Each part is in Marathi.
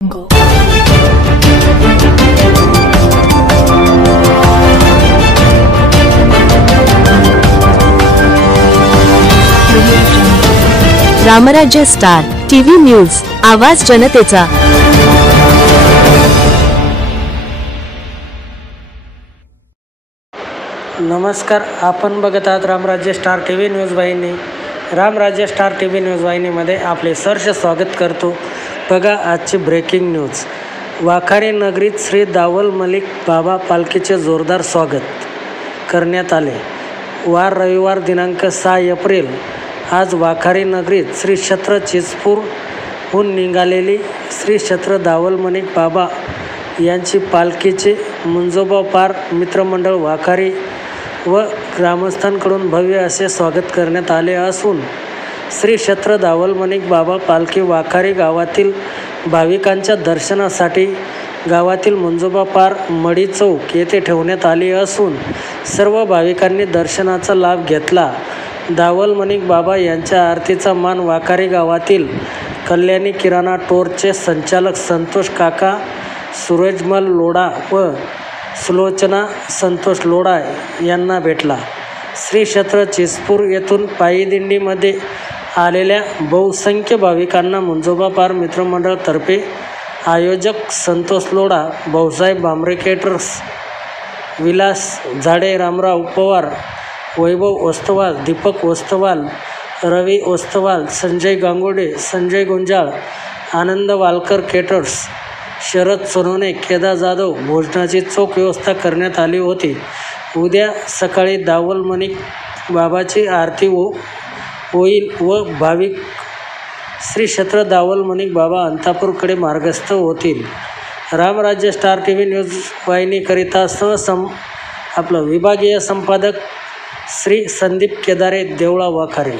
रामराज्य स्टार टीव्ही न्यूज, आवाज जनतेचा। नमस्कार, आपण बघत आहात रामराज्य स्टार टीव्ही न्यूज वाहिनी। रामराज्य स्टार टीव्ही न्यूज वाहिनीमध्ये आपले सहर्ष स्वागत करतो। बघा आजची ब्रेकिंग न्यूज। वाखारी नगरीत श्री दावल मलिक बाबा पालखीचे जोरदार स्वागत करण्यात आले। वार रविवार दिनांक 6 एप्रिल आज वाखारी नगरीत श्री क्षेत्र चिचपूरहून निघालेली श्री क्षेत्र दावल मलिक बाबा यांची पालखीचे मुंजोबा पार मित्रमंडळ वाखारी व ग्रामस्थांकडून भव्य असे स्वागत करण्यात आले असून श्री क्षेत्र दावल मलिक बाबा पालखी वाखारी गावातील भाविकांच्या दर्शनासाठी गावातील मुंजोबा पार मडी चौक येथे ठेवण्यात आली असून सर्व भाविकांनी दर्शनाचा लाभ घेतला। दावल मलिक बाबा यांच्या आरतीचा मान वाखारी गावातील कल्याणी किराणा स्टोअरचे संचालक संतोष काका सूरजमल लोढा व सुलोचना संतोष लोढा यांना भेटला। श्री क्षेत्र चिचपूर येथून पायी दिंडीमध्ये आलेल्या बहुसंख्य भाविकांना मुंजोबा पार मित्रमंडळ तर्फे आयोजक संतोष लोढा, भाऊसाहेब भामरे केटर्स, विलास झाडे, रामराव पवार, वैभव ओस्तवाल, दीपक ओस्तवाल, रवी ओस्तवाल, संजय गांगोडे, संजय गुंजाळ, आनंद वालकर केटर्स, शरद सोनवणे, केदार जाधव भोजनाची चोख व्यवस्था करण्यात आली होती। उद्या सकाळी दावल मलिक बाबाची आरती होईल व भाविक श्री क्षेत्र दावल मलिक बाबा अंतापूरकडे मार्गस्थ होतील। रामराज्य स्टार टीव्ही न्यूज वाहिनीकरिता आपलं विभागीय संपादक श्री संदीप केदारे, देवळा, वाखारी।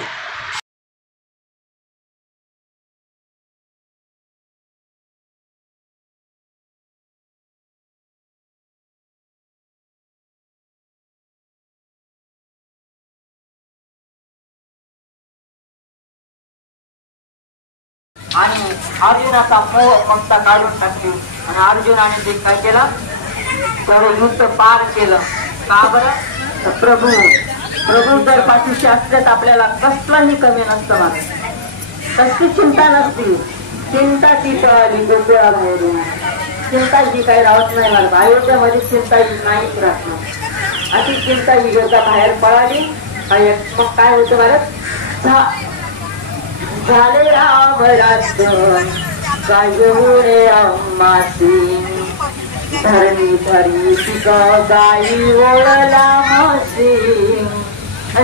आणि अर्जुनाचा मोह ममता काढून टाकली आणि अर्जुनाने जे काय केलं तर युद्ध पार केलं। का बरं? तर प्रभू जर पाठीशी असल्यात आपल्याला कसलाही कमी नसतं। मला कसली चिंता नसती। चिंता ती टळाली गोकुळावरून, चिंता जी काही राहत नाही। मला अयोध्यामध्ये चिंता ही नाहीच राहत। अशी चिंता ही योद्धा बाहेर पळाली। मग काय होतं भारत झाले राम राज्य काय होणे अम्मासी धरणी धरी पिका गाई ओळला मसी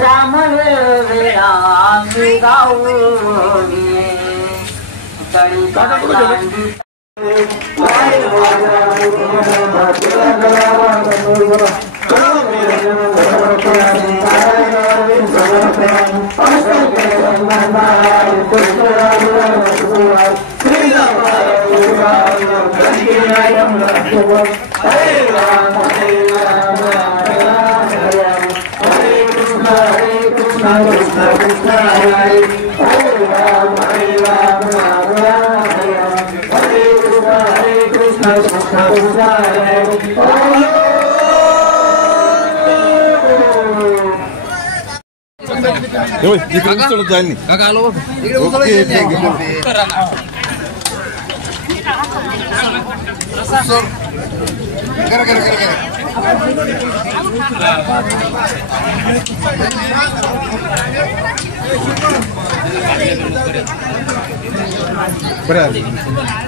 राम वेळा आम्ही गाऊनी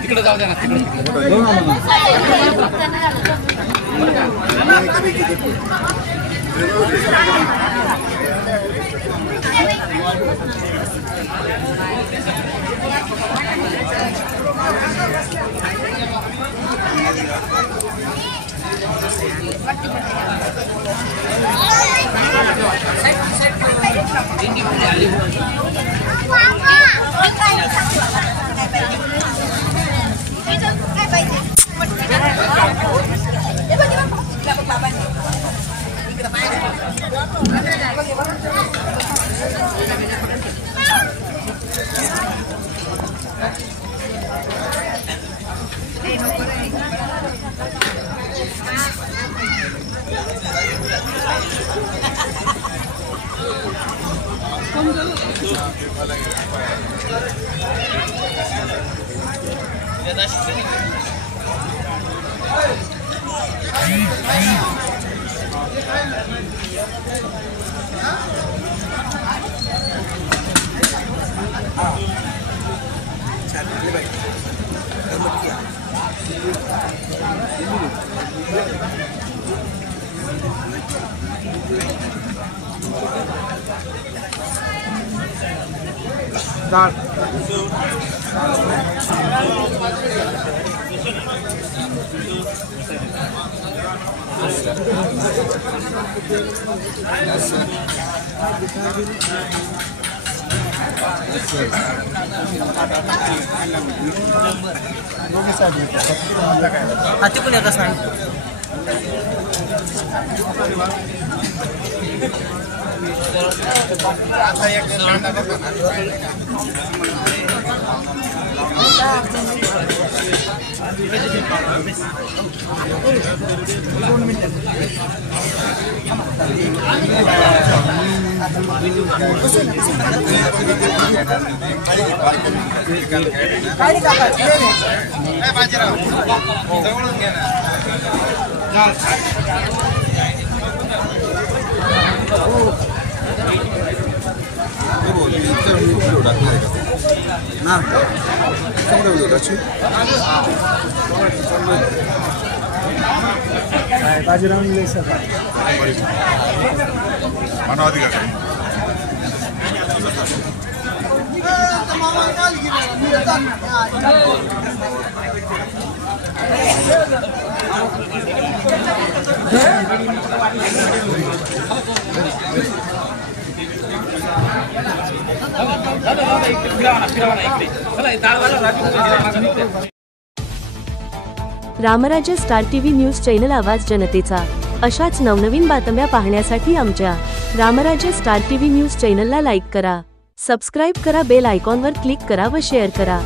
तिकडे जाऊ द्या ना, हाती पण येतच नाही. बाजीराव इंग्लिश रामराज्य स्टार टीव्ही न्यूज चॅनल आवाज जनतेचा अशाच नवनवीन बातम्या पाहण्यासाठी आमच्या रामराज्य स्टार टीव्ही न्यूज चॅनलला लाईक करा, सबस्क्राइब करा, बेल आयकॉनवर क्लिक करा व शेअर करा.